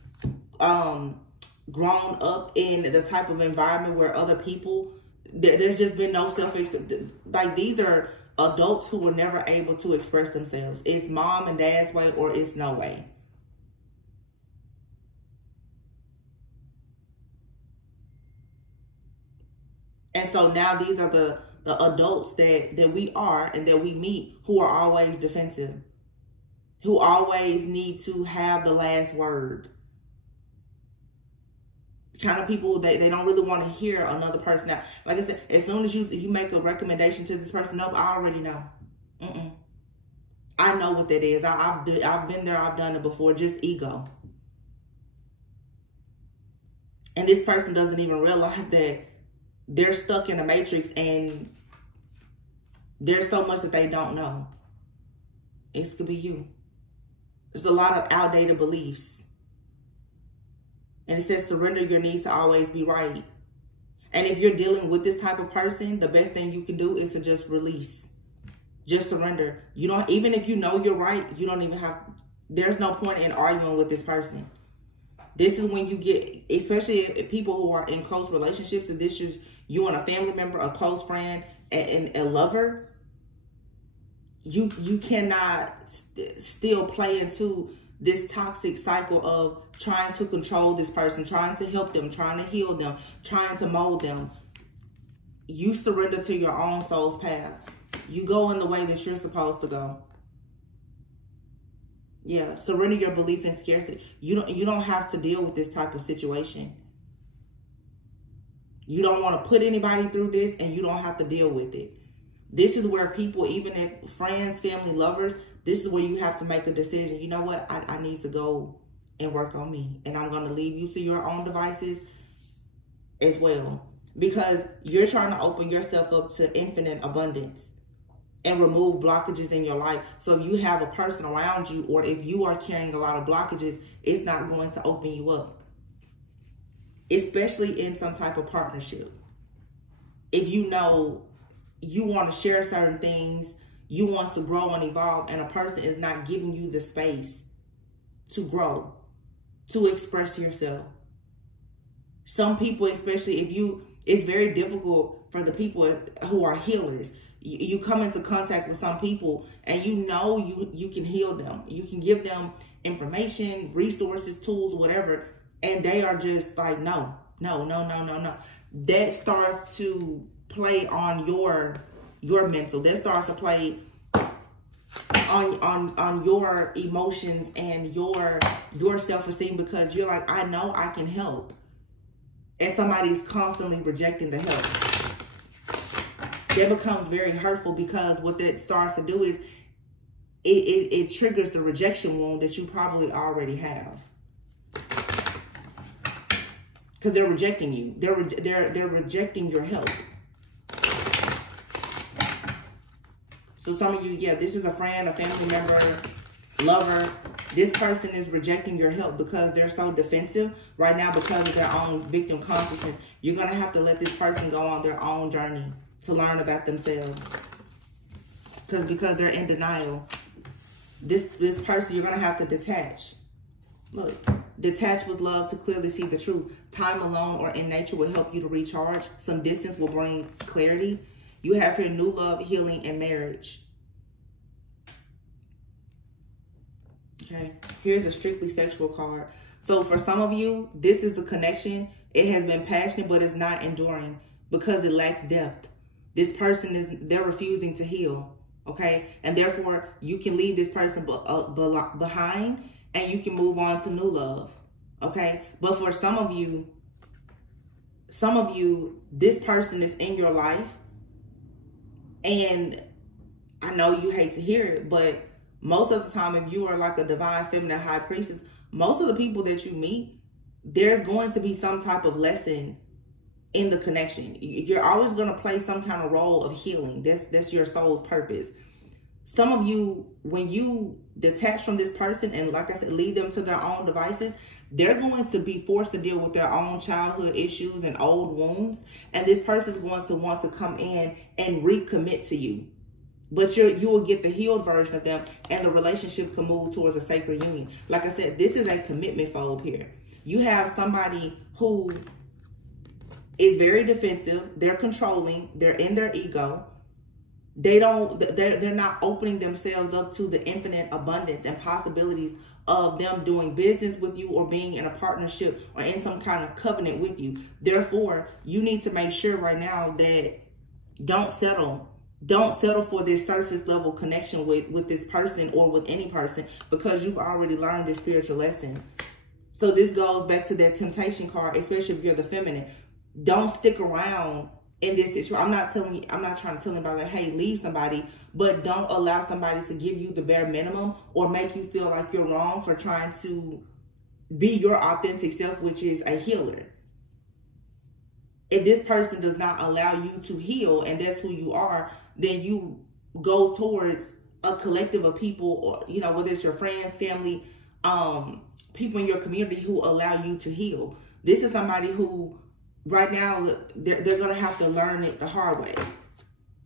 grown up in the type of environment where other people, there's just been no self-acceptance. Like, these are adults who were never able to express themselves. It's mom and dad's way, or it's no way. And so now these are the adults that we are and that we meet, who are always defensive, who always need to have the last word. Kind of people, they don't really want to hear another person out. Like I said, as soon as you make a recommendation to this person, nope, I already know. I know what that is. I've been there. I've done it before. Just ego. And this person doesn't even realize that they're stuck in a matrix and there's so much that they don't know. It could be you. There's a lot of outdated beliefs. And it says surrender your needs to always be right. And if you're dealing with this type of person, the best thing you can do is to just release. Just surrender. You don't, even if you know you're right, you don't even have, there's no point in arguing with this person. This is when you get, especially if people who are in close relationships, and this is you and a family member, a close friend, and a lover, you cannot still play into this toxic cycle of trying to control this person, trying to help them, trying to heal them, trying to mold them. You surrender to your own soul's path. You go in the way that you're supposed to go. Yeah, surrender your belief in scarcity. You don't have to deal with this type of situation. You don't want to put anybody through this, and you don't have to deal with it. This is where people, even if friends, family, lovers, this is where you have to make a decision. You know what? I need to go and work on me. And I'm going to leave you to your own devices as well. Because you're trying to open yourself up to infinite abundance and remove blockages in your life. So if you have a person around you, or if you are carrying a lot of blockages, it's not going to open you up. Especially in some type of partnership. If you know you want to share certain things, you want to grow and evolve, and a person is not giving you the space to grow, to express yourself. Some people, especially if you, it's very difficult for the people who are healers. You come into contact with some people and you know you can heal them. You can give them information, resources, tools, whatever. And they are just like, no. That starts to play on your mental. That starts to play on your emotions and your self-esteem, because you're like, I know I can help. And somebody's constantly rejecting the help. That becomes very hurtful, because what that starts to do is it triggers the rejection wound that you probably already have. Because they're rejecting you. They're rejecting your help. So some of you, yeah, this is a friend, a family member, lover. This person is rejecting your help because they're so defensive right now because of their own victim consciousness. You're going to have to let this person go on their own journey to learn about themselves. Because they're in denial. This person, you're going to have to detach. Look, detach with love to clearly see the truth. Time alone or in nature will help you to recharge. Some distance will bring clarity. You have here new love, healing, and marriage. Okay, here's a strictly sexual card. So for some of you, this is the connection. It has been passionate, but it's not enduring because it lacks depth. This person they're refusing to heal. Okay, and therefore you can leave this person behind and you can move on to new love. Okay, but for some of you, this person is in your life. And I know you hate to hear it, but most of the time, if you are like a divine feminine high priestess, most of the people that you meet, there's going to be some type of lesson in the connection. You're always going to play some kind of role of healing. That's your soul's purpose. Some of you, when you detach from this person and, like I said, lead them to their own devices, they're going to be forced to deal with their own childhood issues and old wounds. And this person is going to want to come in and recommit to you. But you will get the healed version of them, and the relationship can move towards a sacred union. Like I said, this is a commitment phobe here. You have somebody who is very defensive. They're controlling. They're in their ego. They're not opening themselves up to the infinite abundance and possibilities of them doing business with you or being in a partnership or in some kind of covenant with you. Therefore, you need to make sure right now that don't settle for this surface level connection with this person or with any person, because you've already learned this spiritual lesson. So this goes back to that temptation card, especially if you're the feminine. Don't stick around in this situation. I'm not trying to tell anybody like, hey, leave somebody, but don't allow somebody to give you the bare minimum or make you feel like you're wrong for trying to be your authentic self, which is a healer. If this person does not allow you to heal and that's who you are, then you go towards a collective of people, or, you know, whether it's your friends, family, people in your community who allow you to heal. This is somebody who right now, they're going to have to learn it the hard way.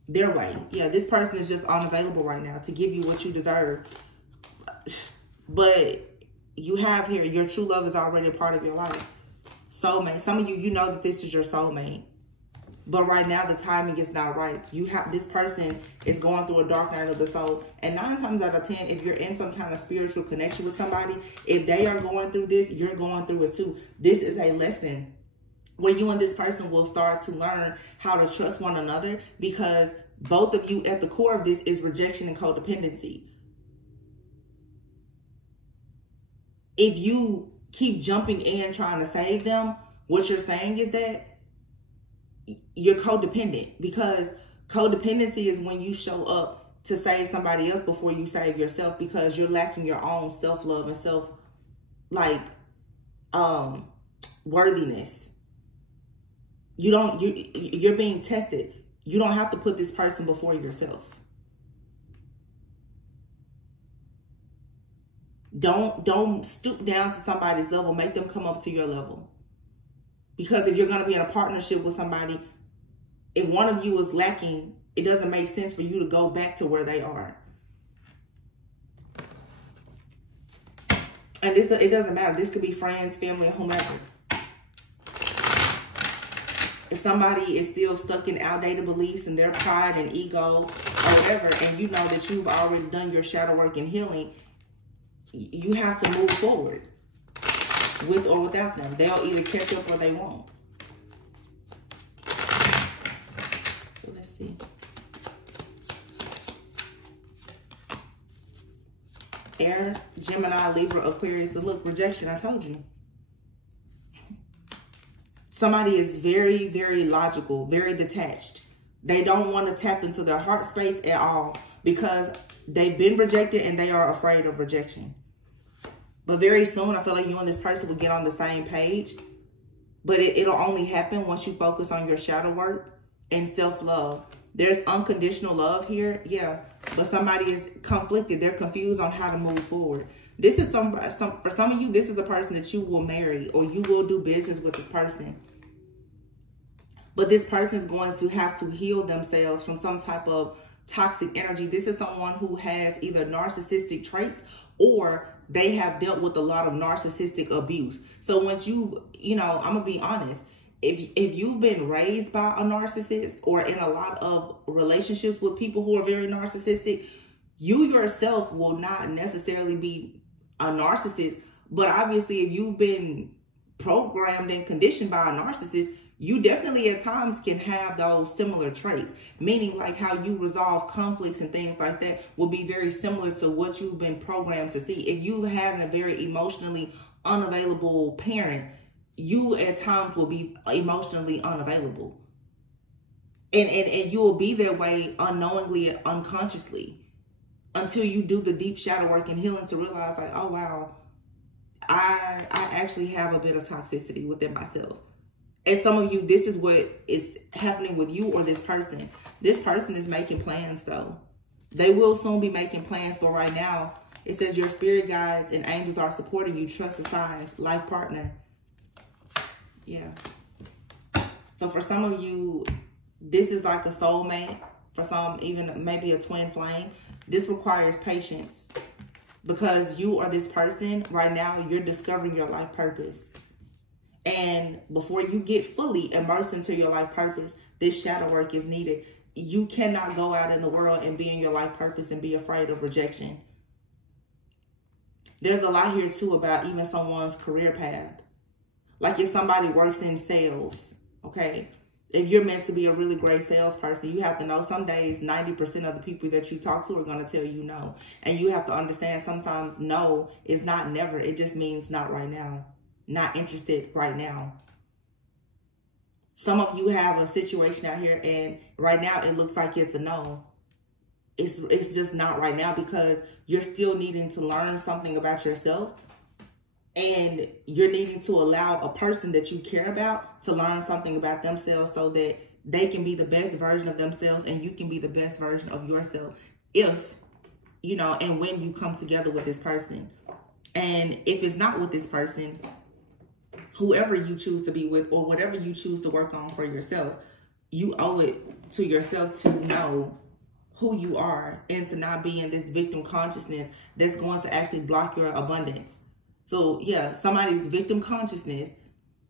Their way. Yeah, this person is just unavailable right now to give you what you deserve. But you have here, your true love is already a part of your life. Soulmate. Some of you, you know that this is your soulmate. But right now, the timing is not right. This person is going through a dark night of the soul. And 9 times out of 10, if you're in some kind of spiritual connection with somebody, if they are going through this, you're going through it too. This is a lesson where you and this person will start to learn how to trust one another, because both of you, at the core of this, is rejection and codependency. If you keep jumping in trying to save them, what you're saying is that you're codependent, because codependency is when you show up to save somebody else before you save yourself, because you're lacking your own self-love and worthiness. You're being tested. You don't have to put this person before yourself. Don't stoop down to somebody's level. Make them come up to your level. Because if you're going to be in a partnership with somebody, if one of you is lacking, it doesn't make sense for you to go back to where they are. And it doesn't matter. This could be friends, family, whomever. If somebody is still stuck in outdated beliefs and their pride and ego or whatever, and you know that you've already done your shadow work and healing, you have to move forward with or without them. They'll either catch up or they won't. So let's see. Air, Gemini, Libra, Aquarius. So look, rejection, I told you. Somebody is very, very logical, very detached. They don't want to tap into their heart space at all because they've been rejected and they are afraid of rejection. But very soon, I feel like you and this person will get on the same page. But it'll only happen once you focus on your shadow work and self-love. There's unconditional love here, yeah. But somebody is conflicted. They're confused on how to move forward. This is for some of you, this is a person that you will marry or you will do business with this person. But this person is going to have to heal themselves from some type of toxic energy. This is someone who has either narcissistic traits or they have dealt with a lot of narcissistic abuse. So once I'm going to be honest, if you've been raised by a narcissist or in a lot of relationships with people who are very narcissistic, you yourself will not necessarily be a narcissist. But obviously, if you've been programmed and conditioned by a narcissist, you definitely at times can have those similar traits, meaning like how you resolve conflicts and things like that will be very similar to what you've been programmed to see. If you have a very emotionally unavailable parent, you at times will be emotionally unavailable. And you will be that way unknowingly and unconsciously until you do the deep shadow work and healing to realize like, oh, wow, I actually have a bit of toxicity within myself. And some of you, this is what is happening with you or this person. This person is making plans, though. They will soon be making plans, but right now, it says your spirit guides and angels are supporting you. Trust the signs, life partner. Yeah. So for some of you, this is like a soulmate. For some, even maybe a twin flame. This requires patience because you or this person, right now, you're discovering your life purpose. And before you get fully immersed into your life purpose, this shadow work is needed. You cannot go out in the world and be in your life purpose and be afraid of rejection. There's a lot here too about even someone's career path. Like if somebody works in sales, okay? If you're meant to be a really great salesperson, you have to know some days 90% of the people that you talk to are going to tell you no. And you have to understand sometimes no is not never. It just means not right now. Not interested right now. Some of you have a situation out here and right now it looks like it's a no. It's just not right now because you're still needing to learn something about yourself and you're needing to allow a person that you care about to learn something about themselves so that they can be the best version of themselves and you can be the best version of yourself if, and when you come together with this person. And if it's not with this person, whoever you choose to be with or whatever you choose to work on for yourself, you owe it to yourself to know who you are and to not be in this victim consciousness that's going to actually block your abundance. So yeah, somebody's victim consciousness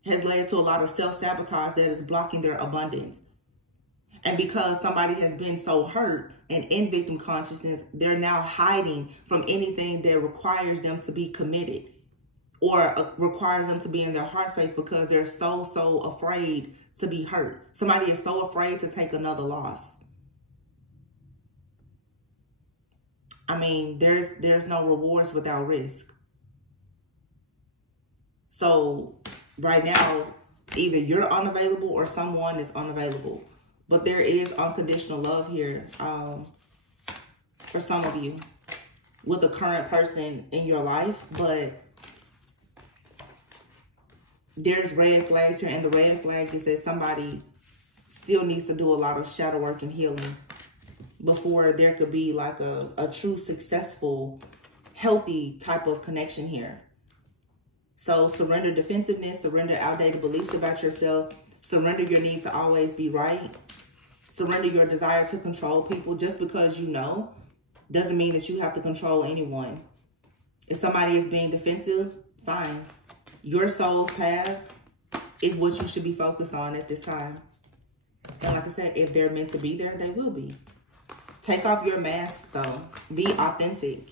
has led to a lot of self-sabotage that is blocking their abundance. And because somebody has been so hurt and in victim consciousness, they're now hiding from anything that requires them to be committed or requires them to be in their heart space because they're so afraid to be hurt. Somebody is so afraid to take another loss. I mean, there's no rewards without risk. So right now, either you're unavailable or someone is unavailable. But there is unconditional love here. for some of you with a current person in your life, but there's red flags here, and the red flag is that somebody still needs to do a lot of shadow work and healing before there could be like a true, successful, healthy type of connection here. So surrender defensiveness, surrender outdated beliefs about yourself, surrender your need to always be right, surrender your desire to control people. Just because you know doesn't mean that you have to control anyone. If somebody is being defensive, fine. Your soul's path is what you should be focused on at this time. And like I said, if they're meant to be there, they will be. Take off your mask, though. Be authentic.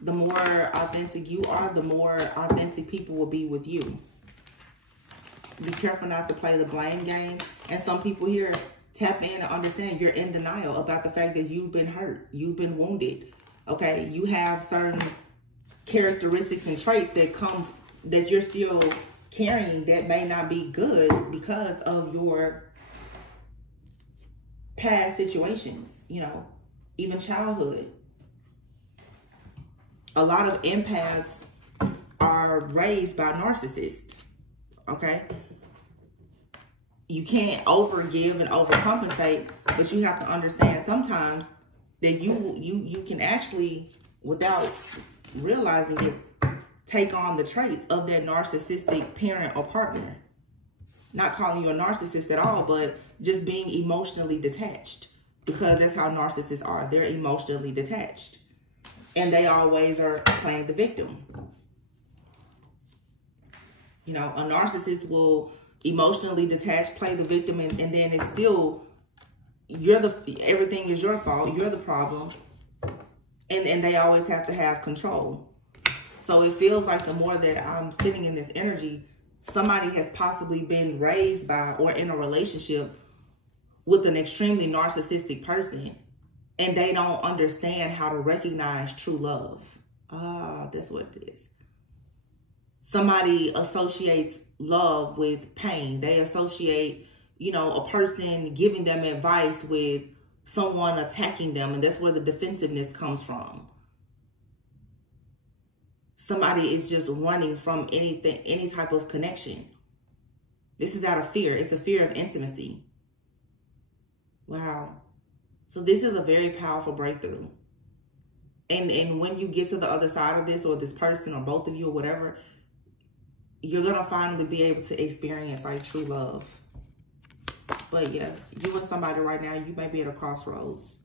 The more authentic you are, the more authentic people will be with you. Be careful not to play the blame game. And some people here tap in and understand you're in denial about the fact that you've been hurt. You've been wounded. Okay? You have certain characteristics and traits that you're still carrying that may not be good because of your past situations, you know, even childhood. A lot of empaths are raised by narcissists, okay? You can't overgive and overcompensate, but you have to understand sometimes that you can actually, without realizing it, take on the traits of that narcissistic parent or partner. Not calling you a narcissist at all, but just being emotionally detached, because that's how narcissists are. They're emotionally detached, and they always are playing the victim. You know, a narcissist will emotionally detach, play the victim, and then it's still, everything is your fault. You're the problem. And they always have to have control. So it feels like the more that I'm sitting in this energy, somebody has possibly been raised by or in a relationship with an extremely narcissistic person, and they don't understand how to recognize true love. That's what it is. Somebody associates love with pain. They associate, you know, a person giving them advice with someone attacking them, and that's where the defensiveness comes from. Somebody is just running from anything, any type of connection. This is out of fear. It's a fear of intimacy. Wow. So this is a very powerful breakthrough. And when you get to the other side of this, or this person, or both of you, or whatever, you're going to finally be able to experience like true love. But yeah, you and somebody right now, you may be at a crossroads.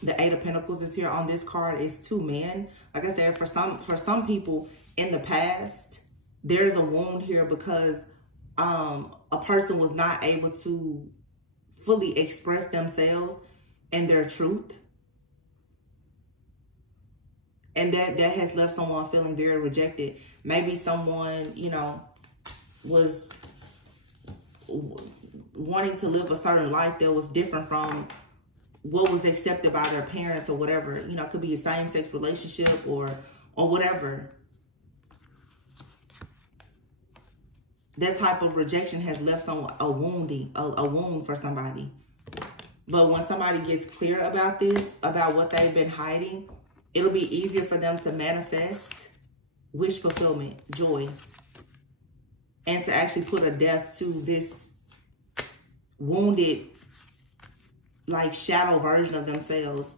The Eight of Pentacles is here on this card. It's two men. Like I said, for some people in the past, there's a wound here because a person was not able to fully express themselves and their truth. And that has left someone feeling very rejected. Maybe someone, you know, was wanting to live a certain life that was different from what was accepted by their parents or whatever. You know, it could be a same-sex relationship or whatever. That type of rejection has left someone a wound for somebody. But when somebody gets clear about this, about what they've been hiding, it'll be easier for them to manifest wish fulfillment, joy, and to actually put a death to this wounded, like, shadow version of themselves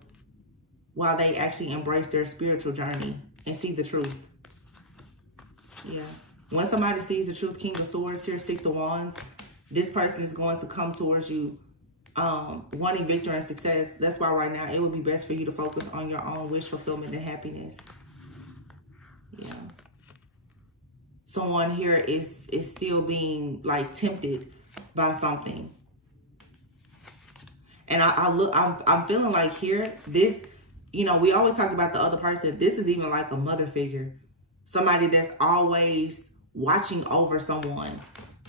while they actually embrace their spiritual journey and see the truth. Yeah. When somebody sees the truth, King of Swords here, Six of Wands, this person is going to come towards you wanting victory and success. That's why right now it would be best for you to focus on your own wish fulfillment and happiness. Yeah. Someone here is still being like tempted by something. And I'm feeling like here, this, you know, we always talk about the other person. This is even like a mother figure. Somebody that's always watching over someone,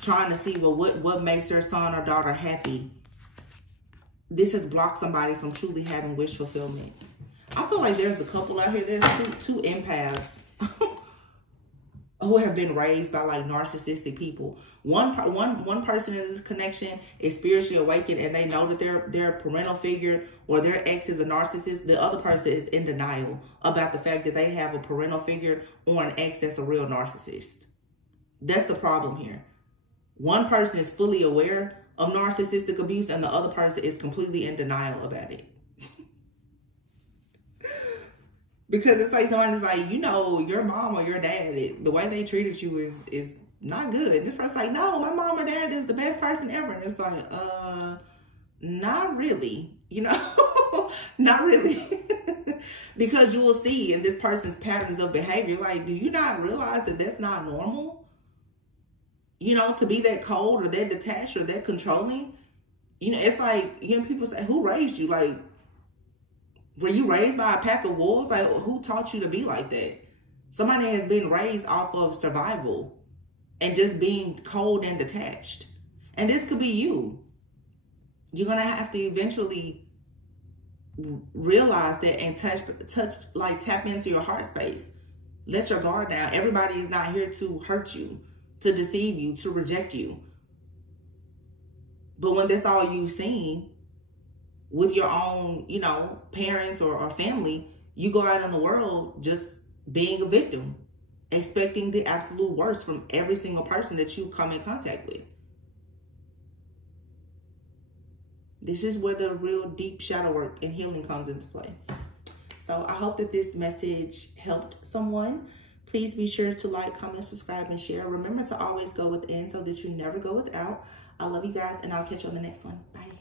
trying to see, well, what makes their son or daughter happy. This has blocked somebody from truly having wish fulfillment. I feel like there's a couple out here. There's two empaths. who have been raised by like narcissistic people. One person in this connection is spiritually awakened and they know that their parental figure or their ex is a narcissist. The other person is in denial about the fact that they have a parental figure or an ex that's a real narcissist. That's the problem here. One person is fully aware of narcissistic abuse and the other person is completely in denial about it. Because it's like somebody's like, you know, your mom or your dad, the way they treated you is not good. And this person's like, no, my mom or dad is the best person ever. And it's like, not really, you know, not really. Because you will see in this person's patterns of behavior, like, do you not realize that that's not normal? You know, to be that cold or that detached or that controlling. You know, it's like, you know, people say, who raised you? Like, were you raised by a pack of wolves? Like, who taught you to be like that? Somebody has been raised off of survival and just being cold and detached. And this could be you. You're going to have to eventually realize that and tap into your heart space. Let your guard down. Everybody is not here to hurt you, to deceive you, to reject you. But when that's all you've seen, with your own, you know, parents or family, you go out in the world just being a victim, expecting the absolute worst from every single person that you come in contact with. This is where the real deep shadow work and healing comes into play. So I hope that this message helped someone. Please be sure to like, comment, subscribe, and share. Remember to always go within so that you never go without. I love you guys, and I'll catch you on the next one. Bye.